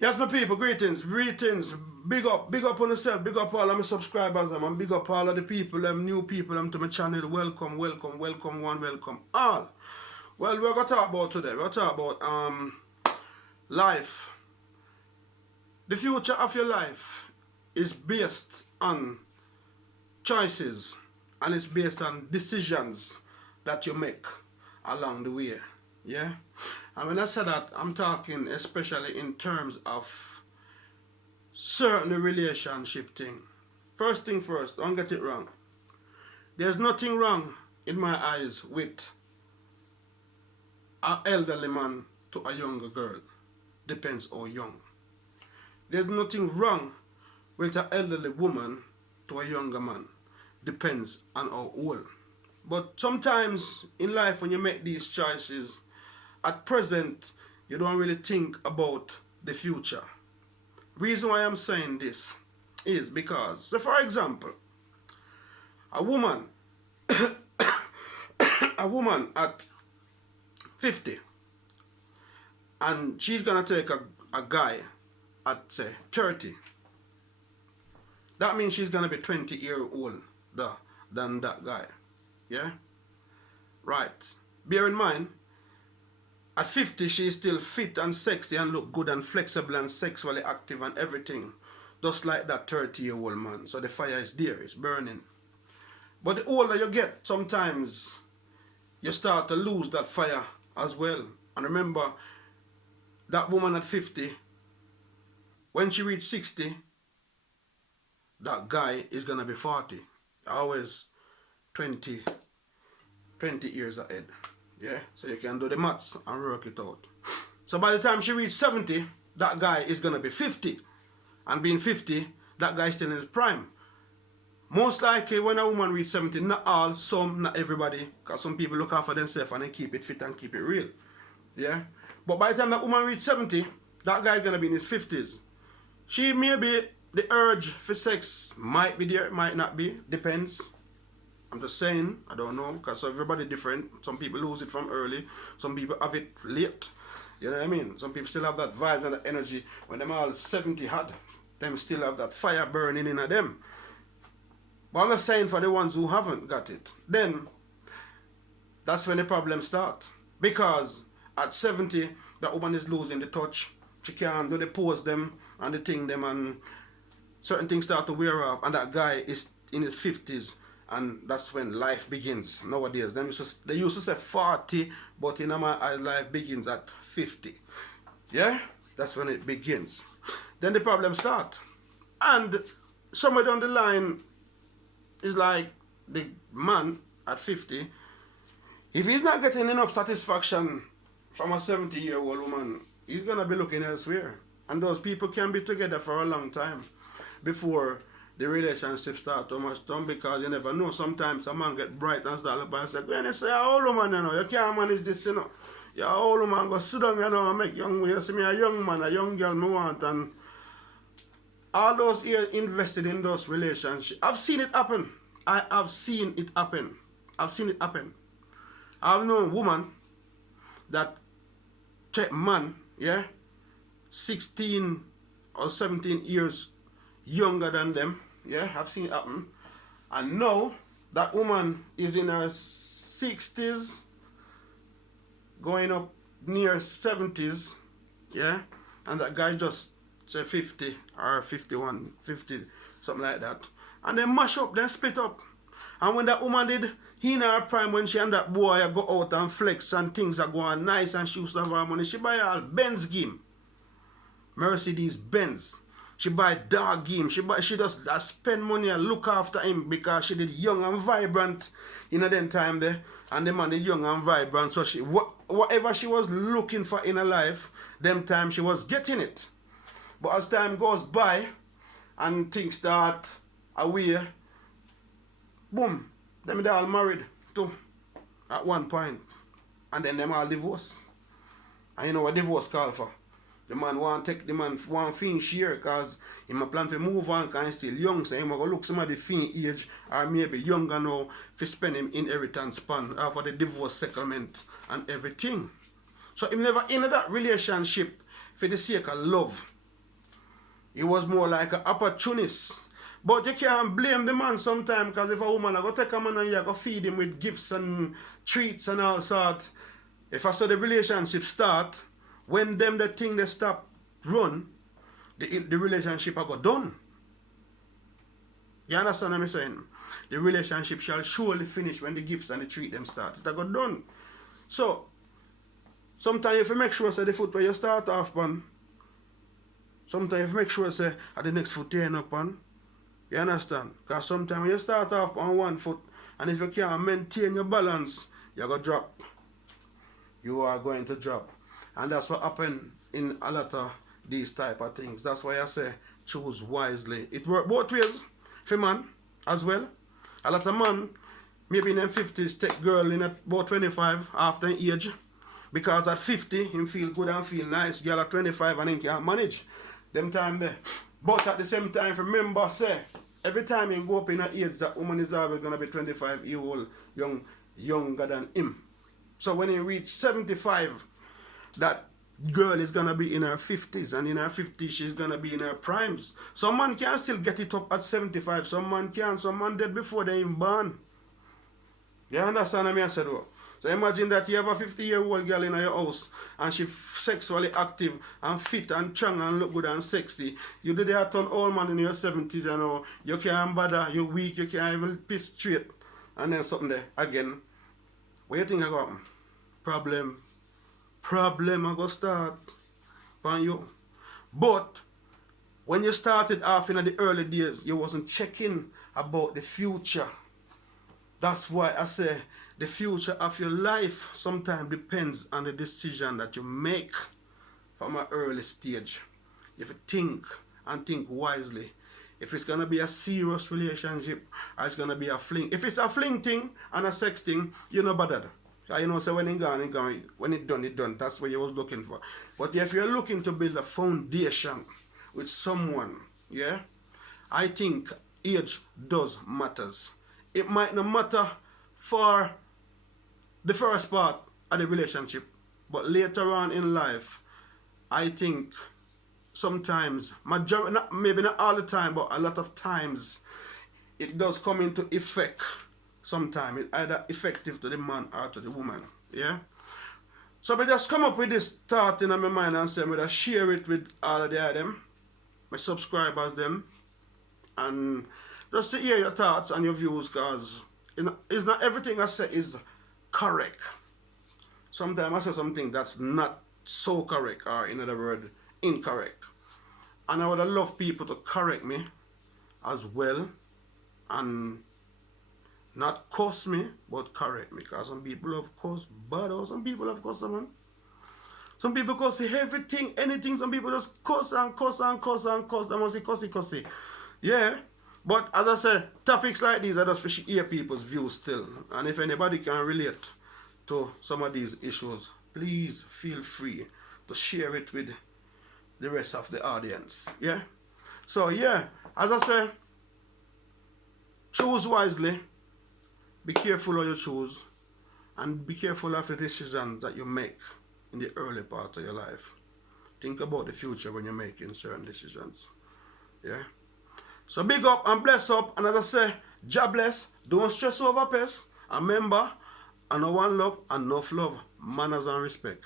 Yes, my people, greetings, greetings. Big up on yourself, big up all of my subscribers, and big up all of the people, new people, to my channel. Welcome, welcome, welcome, one, welcome all. Well, we're gonna talk about today. We're gonna talk about life. The future of your life is based on choices, and it's based on decisions that you make along the way. Yeah, and when I say that, I'm talking especially in terms of certain relationship thing. First thing first, don't get it wrong. There's nothing wrong in my eyes with an elderly man to a younger girl. Depends how young. There's nothing wrong with an elderly woman to a younger man. Depends on how old. But sometimes in life when you make these choices, at present, you don't really think about the future. Reason why I'm saying this is because, so for example, a woman, a woman at 50, and she's gonna take a guy at say 30. That means she's gonna be 20 years older than that guy. Yeah? Right. Bear in mind, at 50, she is still fit and sexy and look good and flexible and sexually active and everything. Just like that 30-year-old man. So the fire is there, it's burning. But the older you get, sometimes you start to lose that fire as well. And remember, that woman at 50, when she reaches 60, that guy is going to be 40. Always 20 years ahead. Yeah, so you can do the maths and work it out. So by the time she reaches 70, that guy is going to be 50. And being 50, that guy is still in his prime. Most likely when a woman reaches 70, not all, some, not everybody, because some people look after themselves and they keep it fit and keep it real. Yeah? But by the time that woman reaches 70, that guy is going to be in his 50s. She may be, the urge for sex might be there, might not be, depends. I'm just saying, I don't know, because everybody different. Some people lose it from early, some people have it late. You know what I mean? Some people still have that vibes and that energy. When them all 70 had, them still have that fire burning in them. But I'm not saying for the ones who haven't got it. Then, that's when the problem starts. Because at 70, that woman is losing the touch. She can't do the pose them and the thing them, and certain things start to wear off. And that guy is in his 50s. And that's when life begins nowadays. They used to say 40, but in my eyes, life begins at 50. Yeah? That's when it begins. Then the problem starts. And somewhere down the line is like the man at 50. If he's not getting enough satisfaction from a 70-year-old woman, he's going to be looking elsewhere. And those people can be together for a long time before the relationship start too much done, because you never know. Sometimes a man get bright and start up and say, when you say, how old man, you know, you can't manage this, you know. You're an old man, go sit down, you know, and make young, you see me a young man, a young girl me want, and all those years invested in those relationships. I've seen it happen. I have seen it happen. I've seen it happen. I've known a woman that check man, yeah, 16 or 17 years younger than them. Yeah, I've seen it happen. And now, that woman is in her 60s, going up near 70s, yeah? And that guy just, say 50 or 51, 50, something like that. And they mash up, they split up. And when that woman did, he in her prime, when she and that boy go out and flex and things are going nice and she used to have her money, she buy all Benz game. Mercedes Benz. She buy dog game. She just spend money and look after him because she did young and vibrant in a then time there. And the man did young and vibrant. So she whatever she was looking for in her life, them time she was getting it. But as time goes by and things start away, boom, them they all married too at one point. And then them all divorced. And you know what divorce call for? The man want finish here because he might plan to move on because he's still young. So he might go look somebody fin age or maybe younger now to spend him inheritance span after the divorce settlement and everything. So he never in that relationship for the sake of love. He was more like an opportunist. But you can't blame the man sometimes, because if a woman I go take a man and you go feed him with gifts and treats and all sort, if I saw the relationship start, when them the thing they stop run, the relationship I got done. You understand what I'm saying? The relationship shall surely finish when the gifts and the treat them start. It got done. So, sometimes you have to make sure say the foot where you start off on, sometimes you have to make sure say at the next foot you end up on. You understand? Because sometimes when you start off on one foot, and if you can't maintain your balance, you're going to drop. You are going to drop. And that's what happened in a lot of these type of things. That's why I say choose wisely. It works both ways for man as well. A lot of man, maybe in their 50s, take girl in about 25 after age. Because at 50, him feel good and feel nice. Girl at 25 and him can't manage them time there. But at the same time, remember, say, every time you go up in an age, that woman is always going to be 25-year-old younger than him. So when he reach 75, that girl is going to be in her 50s, and in her 50s, she's going to be in her primes. Some man can still get it up at 75. Some man can. Some man dead before they even born. You understand what I said? So imagine that you have a 50-year-old girl in your house and she's sexually active and fit and strong and look good and sexy. You did that on old man in your 70s, you know. You can't bother, you're weak, you can't even piss straight. And then something there again. What do you think I got? Problem I go start on you. But when you started off in the early days, you wasn't checking about the future. That's why I say the future of your life sometimes depends on the decision that you make from an early stage. If you think and think wisely, if it's going to be a serious relationship or it's going to be a fling. If it's a fling thing and a sex thing, you're not bothered. You know, so when it's gone, when it's done. That's what you was looking for. But if you're looking to build a foundation with someone, yeah, I think age does matters. It might not matter for the first part of the relationship, but later on in life, I think sometimes, maybe not all the time, but a lot of times, it does come into effect. Sometimes it's either effective to the man or to the woman. Yeah. So I just come up with this thought in my mind and say, I'm going to share it with all of them, my subscribers them, and just to hear your thoughts and your views, because it's not everything I say is correct. Sometimes I say something that's not so correct, or in other words, incorrect. And I would love people to correct me as well, and not cuss me, but correct me. Because some people have cussed bad, or some people have cussed, man. Some people cuss everything, anything. Some people just cuss and cuss and cuss and cuss. They must be cussy. Yeah. But as I said, topics like these are just for hear people's views still. And if anybody can relate to some of these issues, please feel free to share it with the rest of the audience. Yeah? So yeah, as I said, choose wisely. Be careful how you choose. And be careful of the decisions that you make in the early part of your life. Think about the future when you're making certain decisions. Yeah? So big up and bless up. And as I say, God bless. Don't stress over pest. And remember, and no one love, and enough love, manners and respect.